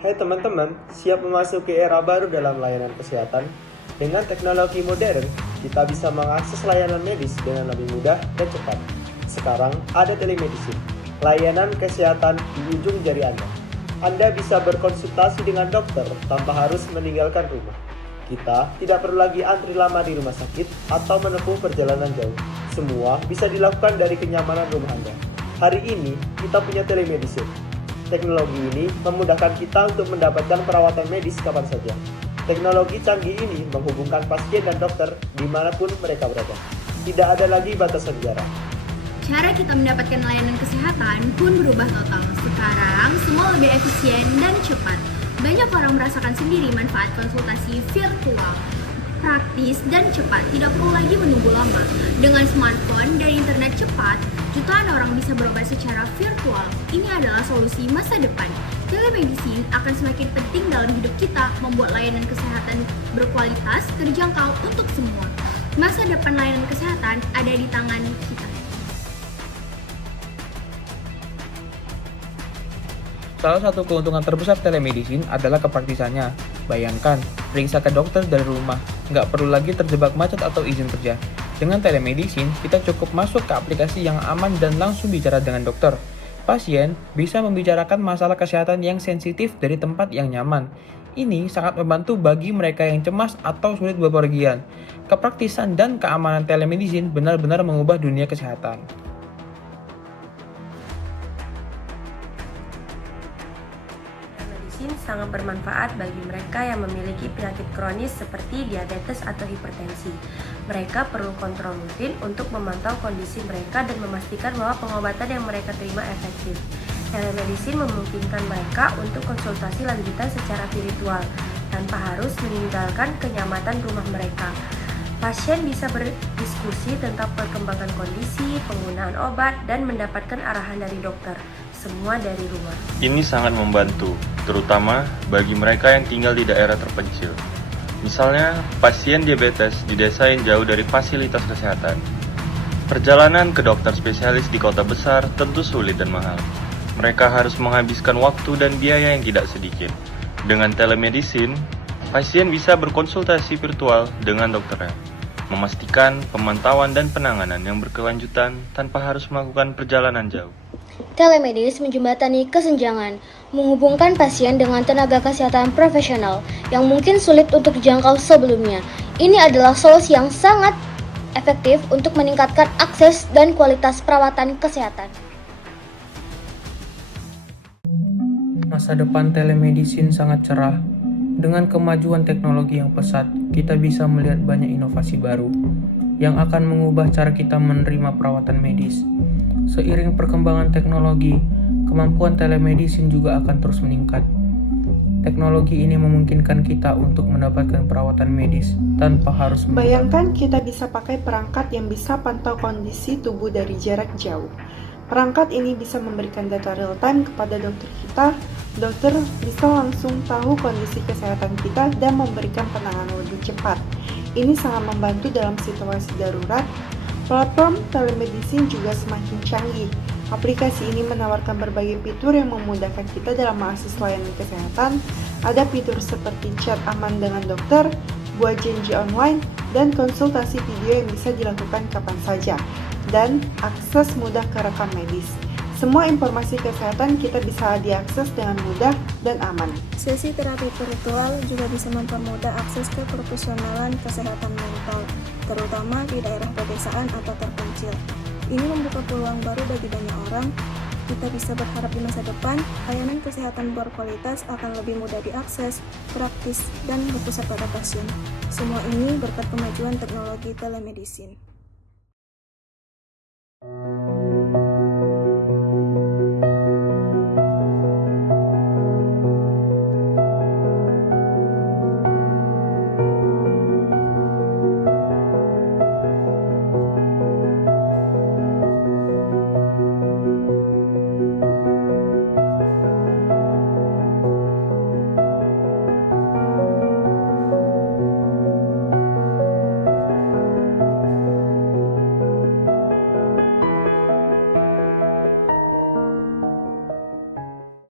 Hai teman-teman, siap memasuki era baru dalam layanan kesehatan? Dengan teknologi modern, kita bisa mengakses layanan medis dengan lebih mudah dan cepat. Sekarang ada telemedicine, layanan kesehatan di ujung jari Anda. Anda bisa berkonsultasi dengan dokter tanpa harus meninggalkan rumah. Kita tidak perlu lagi antri lama di rumah sakit atau menempuh perjalanan jauh. Semua bisa dilakukan dari kenyamanan rumah Anda. Hari ini, kita punya telemedicine. Teknologi ini memudahkan kita untuk mendapatkan perawatan medis kapan saja. Teknologi canggih ini menghubungkan pasien dan dokter dimanapun mereka berada. Tidak ada lagi batasan jarak. Cara kita mendapatkan layanan kesehatan pun berubah total. Sekarang, semua lebih efisien dan cepat. Banyak orang merasakan sendiri manfaat konsultasi virtual. Praktis dan cepat, tidak perlu lagi menunggu lama. Dengan smartphone dan internet cepat, jutaan orang bisa berobat secara virtual. Ini adalah solusi masa depan. Telemedicine akan semakin penting dalam hidup kita, membuat layanan kesehatan berkualitas, terjangkau untuk semua. Masa depan layanan kesehatan ada di tangan kita. Salah satu keuntungan terbesar telemedicine adalah kepraktisannya. Bayangkan, periksa ke dokter dari rumah, nggak perlu lagi terjebak macet atau izin kerja. Dengan telemedicine, kita cukup masuk ke aplikasi yang aman dan langsung bicara dengan dokter. Pasien bisa membicarakan masalah kesehatan yang sensitif dari tempat yang nyaman. Ini sangat membantu bagi mereka yang cemas atau sulit bepergian. Kepraktisan dan keamanan telemedicine benar-benar mengubah dunia kesehatan. Telemedicine sangat bermanfaat bagi mereka yang memiliki penyakit kronis seperti diabetes atau hipertensi. Mereka perlu kontrol rutin untuk memantau kondisi mereka dan memastikan bahwa pengobatan yang mereka terima efektif. Telemedicine memungkinkan mereka untuk konsultasi lanjutan secara virtual tanpa harus meninggalkan kenyamanan rumah mereka. Pasien bisa berdiskusi tentang perkembangan kondisi, penggunaan obat, dan mendapatkan arahan dari dokter, semua dari rumah. Ini sangat membantu, terutama bagi mereka yang tinggal di daerah terpencil. Misalnya, pasien diabetes di desa yang jauh dari fasilitas kesehatan. Perjalanan ke dokter spesialis di kota besar tentu sulit dan mahal. Mereka harus menghabiskan waktu dan biaya yang tidak sedikit. Dengan telemedicine, pasien bisa berkonsultasi virtual dengan dokternya, memastikan pemantauan dan penanganan yang berkelanjutan tanpa harus melakukan perjalanan jauh. Telemedis menjembatani kesenjangan, menghubungkan pasien dengan tenaga kesehatan profesional yang mungkin sulit untuk dijangkau sebelumnya. Ini adalah solusi yang sangat efektif untuk meningkatkan akses dan kualitas perawatan kesehatan. Masa depan telemedicine sangat cerah. Dengan kemajuan teknologi yang pesat, kita bisa melihat banyak inovasi baru yang akan mengubah cara kita menerima perawatan medis. Seiring perkembangan teknologi, kemampuan telemedicine juga akan terus meningkat. Teknologi ini memungkinkan kita untuk mendapatkan perawatan medis tanpa harus Bayangkan kita bisa pakai perangkat yang bisa pantau kondisi tubuh dari jarak jauh. Perangkat ini bisa memberikan data real-time kepada dokter kita. Dokter bisa langsung tahu kondisi kesehatan kita dan memberikan penanganan lebih cepat. Ini sangat membantu dalam situasi darurat. Platform telemedicine juga semakin canggih. Aplikasi ini menawarkan berbagai fitur yang memudahkan kita dalam mengakses layanan kesehatan. Ada fitur seperti chat aman dengan dokter, buat janji online, dan konsultasi video yang bisa dilakukan kapan saja, dan akses mudah ke rekam medis. Semua informasi kesehatan kita bisa diakses dengan mudah dan aman. Sesi terapi virtual juga bisa mempermudah akses ke profesionalan kesehatan mental, terutama di daerah pedesaan atau terpencil. Ini membuka peluang baru bagi banyak orang. Kita bisa berharap di masa depan, layanan kesehatan berkualitas akan lebih mudah diakses, praktis, dan berpusat pada pasien. Semua ini berkat kemajuan teknologi telemedicine.